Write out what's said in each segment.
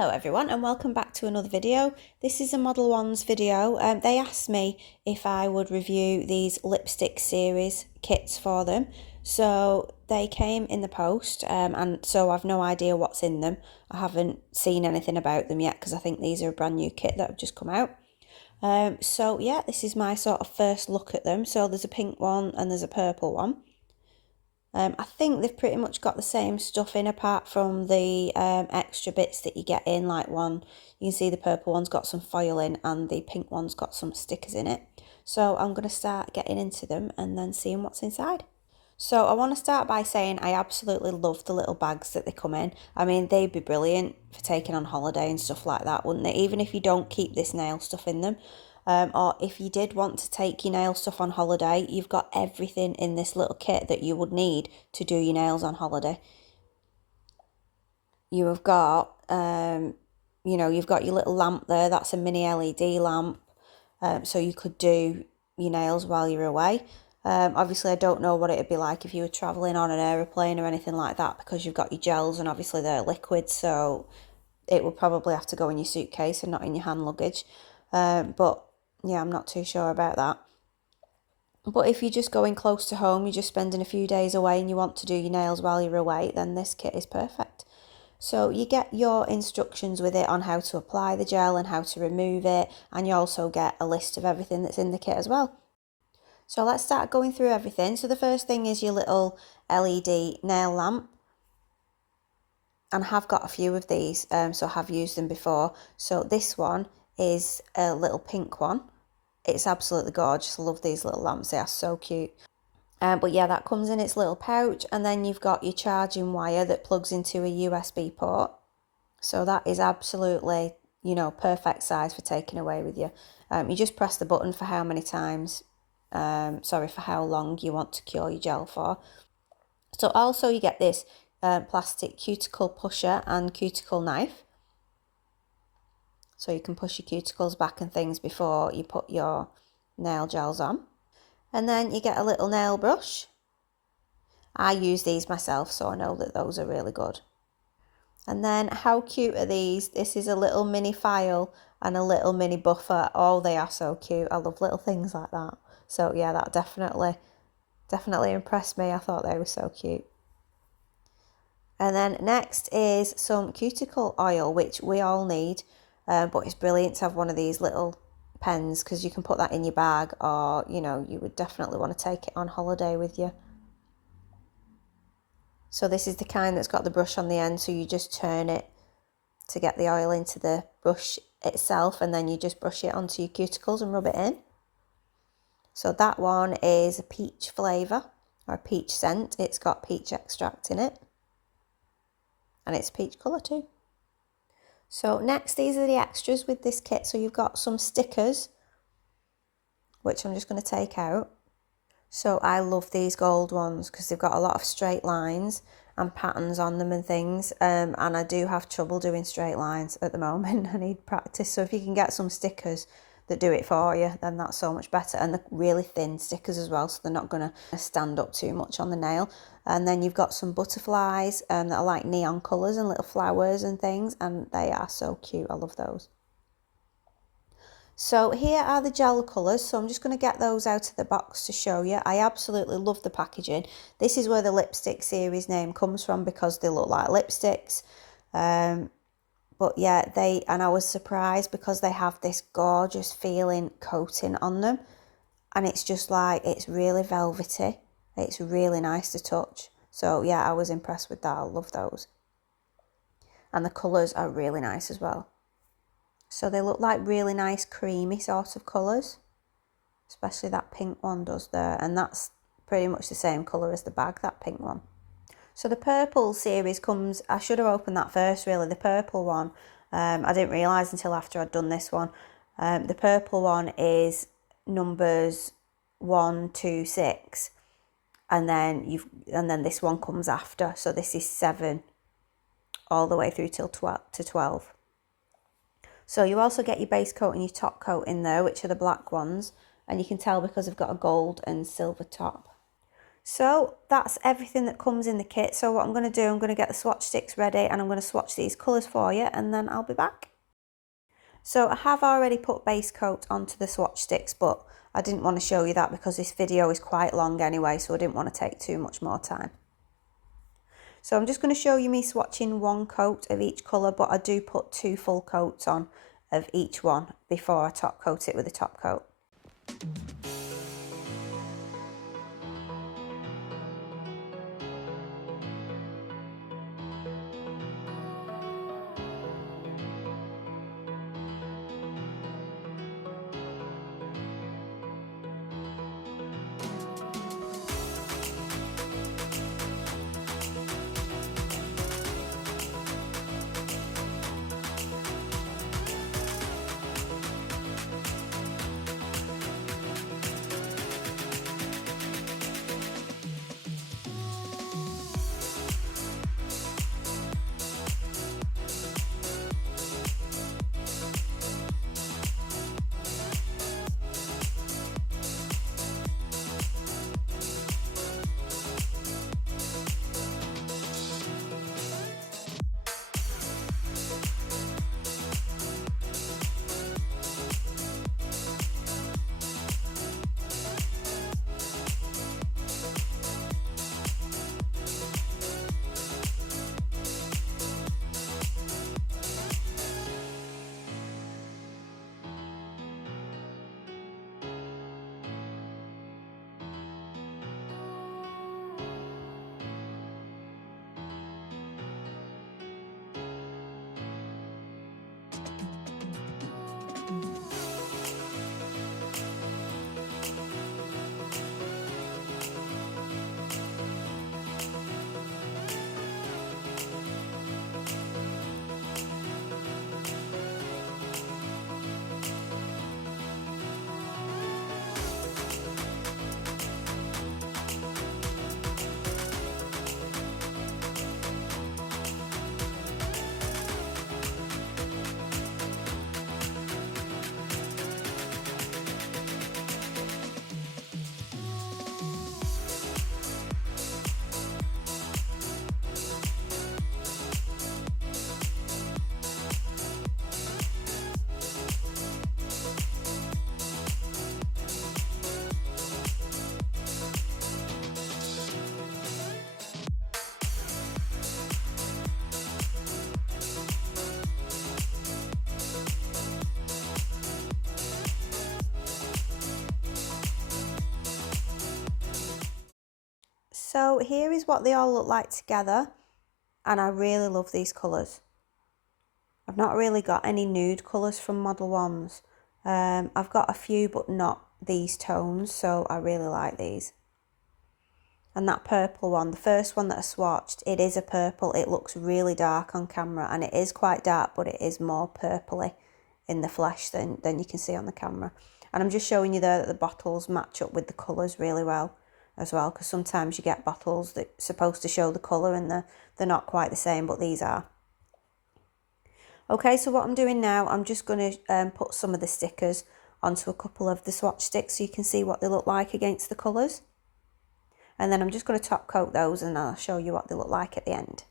Hello everyone and welcome back to another video. This is a Modelones video. They asked me if I would review these lipstick series kits for them. So they came in the post and so I've no idea what's in them. I haven't seen anything about them yet because I think these are a brand new kit that have just come out. So yeah, this is my sort of first look at them. So there's a pink one and there's a purple one. I think they've pretty much got the same stuff in apart from the extra bits that you get in, like one, you can see the purple one's got some foil in and the pink one's got some stickers in it. So I'm going to start getting into them and then seeing what's inside. So I want to start by saying I absolutely love the little bags that they come in. I mean, they'd be brilliant for taking on holiday and stuff like that, wouldn't they? Even if you don't keep this nail stuff in them. Or if you did want to take your nail stuff on holiday, you've got everything in this little kit that you would need to do your nails on holiday. You have got, you've got your little lamp there. That's a mini LED lamp. So you could do your nails while you're away. Obviously, I don't know what it'd be like if you were travelling on an aeroplane or anything like that because you've got your gels and obviously they're liquid. So it would probably have to go in your suitcase and not in your hand luggage. But yeah, I'm not too sure about that. But if you're just going close to home, you're just spending a few days away and you want to do your nails while you're away, then this kit is perfect. So you get your instructions with it on how to apply the gel and how to remove it, and you also get a list of everything that's in the kit as well. So let's start going through everything. So the first thing is your little LED nail lamp. And I have got a few of these, so I have used them before. So this one is a little pink one. It's absolutely gorgeous. I love these little lamps. They are so cute. But yeah, that comes in its little pouch. And then you've got your charging wire that plugs into a USB port. So that is absolutely, perfect size for taking away with you. You just press the button for how many times, for how long you want to cure your gel for. So also you get this plastic cuticle pusher and cuticle knife. So you can push your cuticles back and things before you put your nail gels on. And then you get a little nail brush. I use these myself, so I know that those are really good. And then how cute are these? This is a little mini file and a little mini buffer. Oh, they are so cute. I love little things like that. So yeah, that definitely impressed me. I thought they were so cute. And then next is some cuticle oil, which we all need. But it's brilliant to have one of these little pens because you can put that in your bag, or you would definitely want to take it on holiday with you. So this is the kind that's got the brush on the end, so you just turn it to get the oil into the brush itself, and then you just brush it onto your cuticles and rub it in. So that one is a peach flavour or a peach scent. It's got peach extract in it and it's peach colour too. So next, these are the extras with this kit. So you've got some stickers, which I'm just going to take out. So I love these gold ones because they've got a lot of straight lines and patterns on them and things. And I do have trouble doing straight lines at the moment. I need practice. So if you can get some stickers that do it for you, then that's so much better. And they're really thin stickers as well, so they're not going to stand up too much on the nail. And then you've got some butterflies that are like neon colours and little flowers and things, and they are so cute. I love those. So here are the gel colours. So I'm just going to get those out of the box to show you. I absolutely love the packaging. This is where the lipstick series name comes from because they look like lipsticks. But yeah, and I was surprised because they have this gorgeous feeling coating on them. And it's just like, it's really velvety. It's really nice to touch. So yeah, I was impressed with that. I love those. And the colours are really nice as well. So they look like really nice creamy sort of colours. Especially that pink one does there. And that's pretty much the same colour as the bag, that pink one. So the purple series comes, I should have opened that first really, the purple one. I didn't realise until after I'd done this one. The purple one is numbers 1, 2, 6. And then this one comes after. So this is 7 all the way through till 12. So you also get your base coat and your top coat in there, which are the black ones. And you can tell because they've got a gold and silver top. So that's everything that comes in the kit. So what I'm going to do, I'm going to get the swatch sticks ready and I'm going to swatch these colours for you and then I'll be back. So I have already put base coat onto the swatch sticks, but I didn't want to show you that because this video is quite long anyway, so I didn't want to take too much more time. So I'm just going to show you me swatching one coat of each colour, but I do put 2 full coats on of each one before I top coat it with a top coat. So here is what they all look like together, and I really love these colours. I've not really got any nude colours from Modelones. I've got a few but not these tones, so I really like these. And that purple one, the first one that I swatched, it is a purple. It looks really dark on camera and it is quite dark, but it is more purpley in the flesh than you can see on the camera. And I'm just showing you there that the bottles match up with the colours really well as well, because sometimes you get bottles that are supposed to show the colour and they're not quite the same, but these are. Okay, so what I'm doing now, I'm just going to put some of the stickers onto a couple of the swatch sticks so you can see what they look like against the colours. And then I'm just going to top coat those and I'll show you what they look like at the end.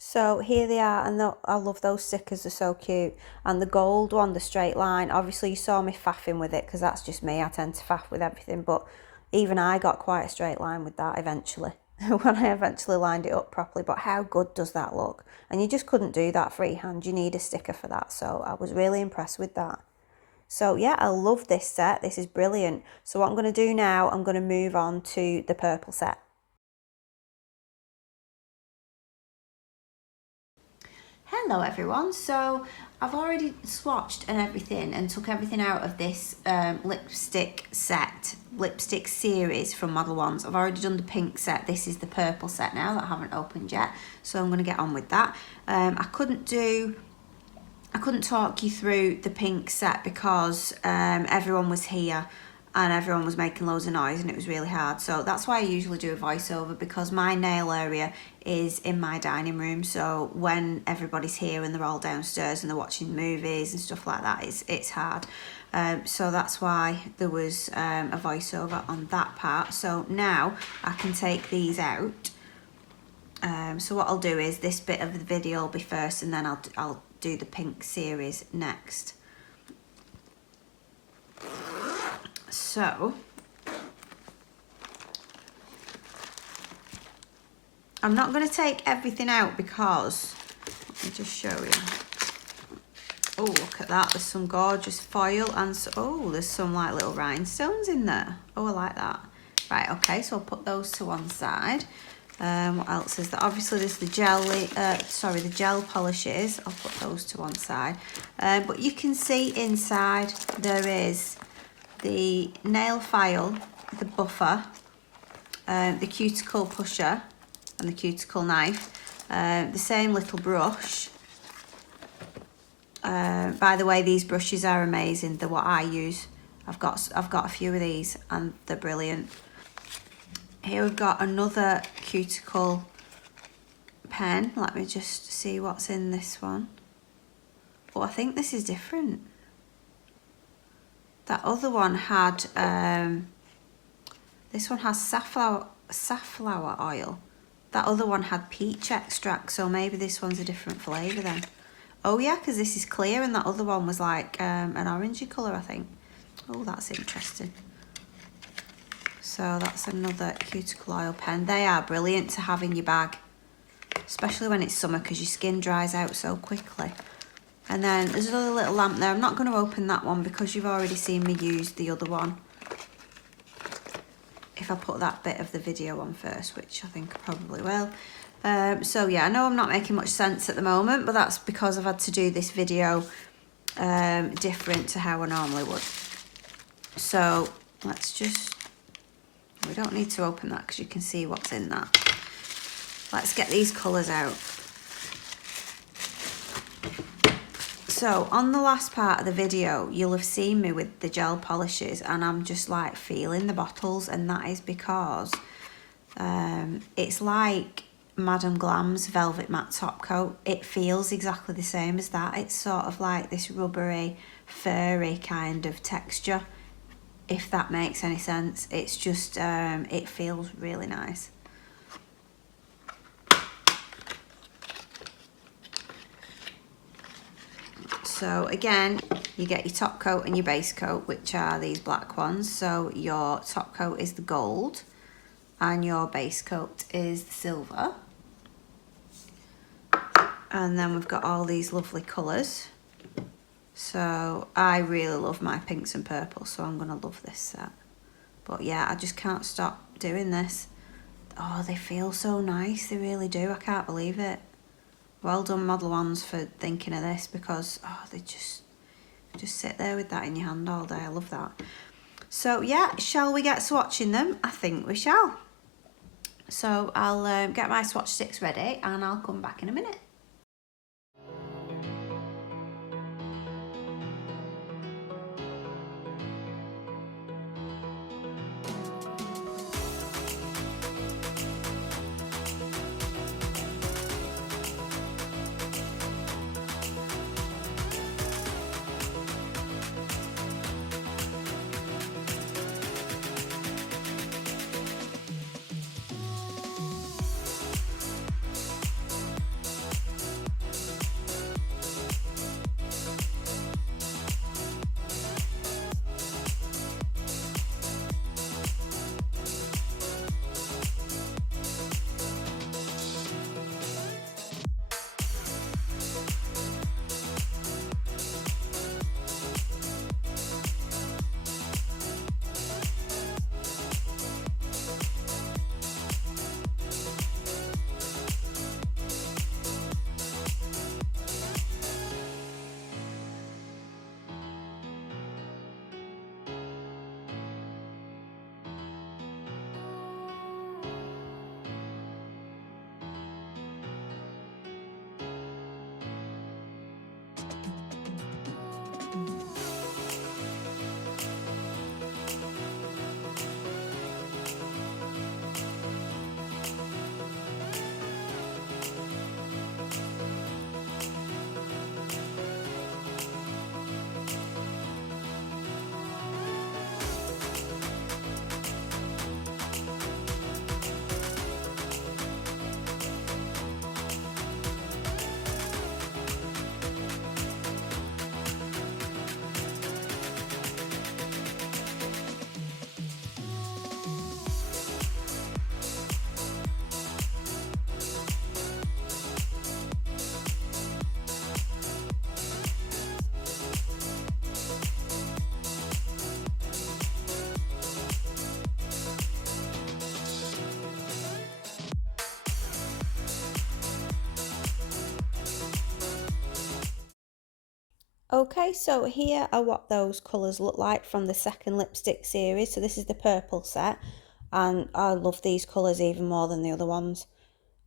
So here they are, and I love those stickers, they're so cute. And the gold one, the straight line, obviously you saw me faffing with it because that's just me, I tend to faff with everything, but even I got quite a straight line with that eventually. when I eventually lined it up properly. But how good does that look? And you just couldn't do that freehand. You need a sticker for that. So I was really impressed with that. So yeah, I love this set. This is brilliant. So what I'm going to do now, I'm going to move on to the purple set. Hello everyone, so I've already swatched and everything and took everything out of this lipstick set, lipstick series from Modelones. I've already done the pink set. This is the purple set now that I haven't opened yet, so I'm going to get on with that. I couldn't talk you through the pink set because everyone was here and everyone was making loads of noise and it was really hard. So that's why I usually do a voiceover, because my nail area is in my dining room. So when everybody's here and they're all downstairs and they're watching movies and stuff like that, it's hard. So that's why there was a voiceover on that part. So now I can take these out. So what I'll do is this bit of the video will be first, and then I'll do the pink series next. So I'm not going to take everything out because, let me just show you. Oh, look at that. There's some gorgeous foil and oh, there's some like little rhinestones in there. Oh, I like that. Right, okay, so I'll put those to one side. What else is there? Obviously there's the the gel polishes. I'll put those to one side. But you can see inside there is the nail file, the buffer, the cuticle pusher and the cuticle knife, the same little brush. By the way, these brushes are amazing. They're what I use. I've got a few of these and they're brilliant. Here we've got another cuticle pen. Let me just see what's in this one. Oh, I think this is different. That other one had, this one has safflower oil. That other one had peach extract, so maybe this one's a different flavour then. Oh yeah, because this is clear and that other one was like an orangey colour, I think. Oh, that's interesting. So that's another cuticle oil pen. They are brilliant to have in your bag, especially when it's summer because your skin dries out so quickly. And then there's another little lamp there. I'm not going to open that one because you've already seen me use the other one. If I put that bit of the video on first, which I think I probably will. So yeah, I know I'm not making much sense at the moment, but that's because I've had to do this video different to how I normally would. So let's just, we don't need to open that because you can see what's in that. Let's get these colours out. So on the last part of the video, you'll have seen me with the gel polishes and I'm just like feeling the bottles, and that is because it's like Madame Glam's Velvet Matte Top Coat. It feels exactly the same as that. It's sort of like this rubbery, furry kind of texture, if that makes any sense. It's just, it feels really nice. So again, you get your top coat and your base coat, which are these black ones. So your top coat is the gold and your base coat is the silver. And then we've got all these lovely colours. So I really love my pinks and purples, so I'm going to love this set. But yeah, I just can't stop doing this. Oh, they feel so nice. They really do. I can't believe it. Well done, Modelones, for thinking of this, because oh, they just sit there with that in your hand all day. I love that. So yeah, shall we get swatching them? I think we shall. So I'll get my swatch sticks ready and I'll come back in a minute. Okay, so here are what those colours look like from the second lipstick series. So this is the purple set, and I love these colours even more than the other ones.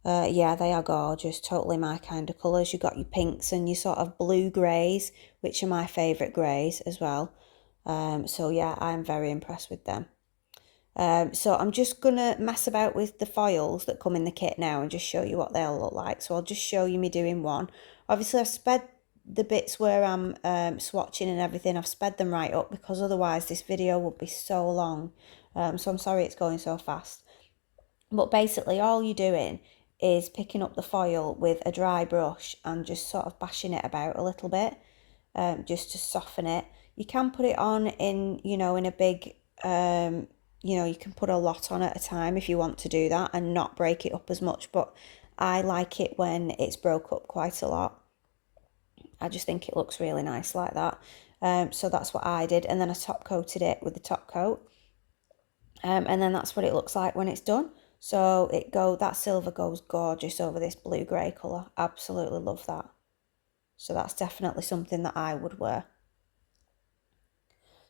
Yeah, they are gorgeous, totally my kind of colours. You've got your pinks and your sort of blue greys, which are my favourite greys as well. So yeah, I'm very impressed with them. So I'm just gonna mess about with the foils that come in the kit now and just show you what they'll look like. So I'll just show you me doing one. Obviously I've sped the bits where I'm swatching and everything, I've sped them right up because otherwise this video would be so long. So I'm sorry it's going so fast. But basically all you're doing is picking up the foil with a dry brush and just sort of bashing it about a little bit, just to soften it. You can put it on in, in a big, you can put a lot on at a time if you want to do that and not break it up as much. But I like it when it's broke up quite a lot. I just think it looks really nice like that. So that's what I did. And then I top coated it with the top coat. And then that's what it looks like when it's done. So that silver goes gorgeous over this blue grey colour. Absolutely love that. So that's definitely something that I would wear.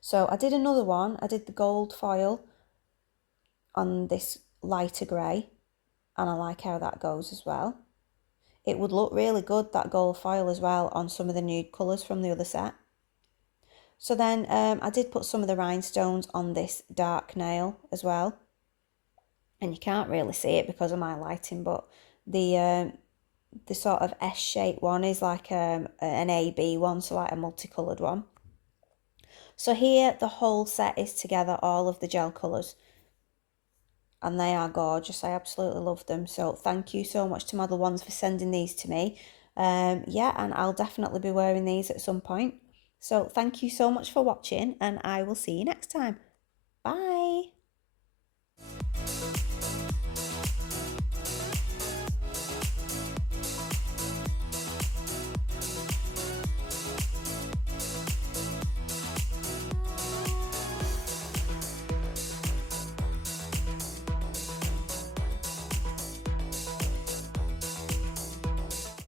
So I did another one. I did the gold foil on this lighter grey, and I like how that goes as well. It would look really good, that gold foil as well, on some of the nude colours from the other set. So then I did put some of the rhinestones on this dark nail as well. And you can't really see it because of my lighting, but the sort of S-shaped one is like an AB one, so like a multicoloured one. So here the whole set is together, all of the gel colours, and they are gorgeous. I absolutely love them. So thank you so much to Modelones for sending these to me. Yeah, and I'll definitely be wearing these at some point. So thank you so much for watching, and I will see you next time. Bye.